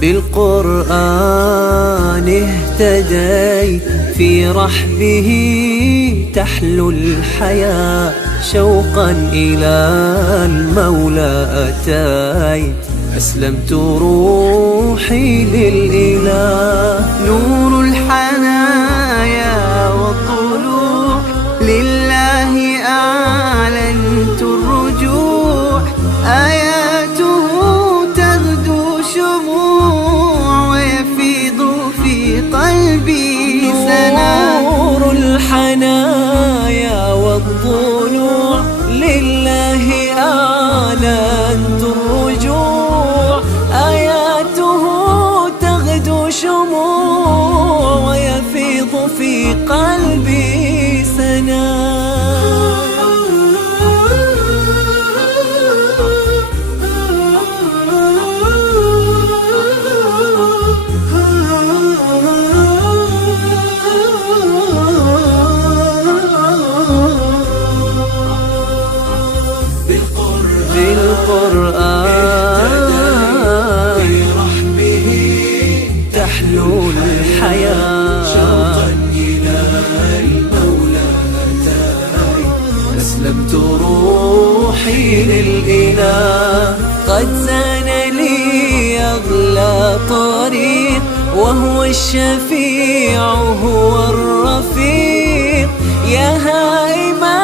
بالقرآن اهتديت، في رحبه تحلو الحياة، شوقا إلى المولى أتيت، أسلمت روحي للإله. نور الحنايا والطلوع لله أعلنت الرجوع، آياته تغدو شموع ويفيض في قلبي سنا. نور الحنايا والطلوع لله أعلنت الرجوع، آياته تغدو شموع ويفيض في قلبي سنا. بالقرآن برحمه تحلو الحياة، شوقا إلى المولى أتيت، أسلمت روحي للإله. قد زان لي أغلى طريق، وهو الشفيع هو الرفيق، يا هائما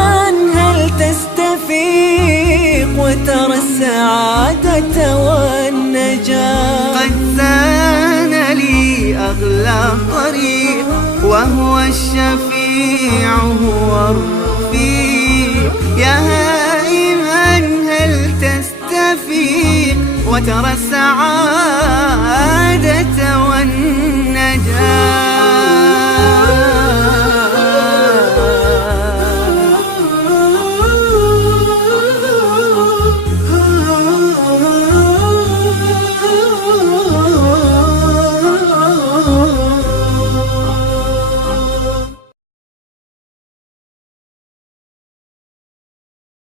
هل تستفيق وترى السعادة والنجاة. قد زان لي أغلى طريق، وهو الشفيع هو الرفيق، يا هائما هل تستفيق وترى السعادة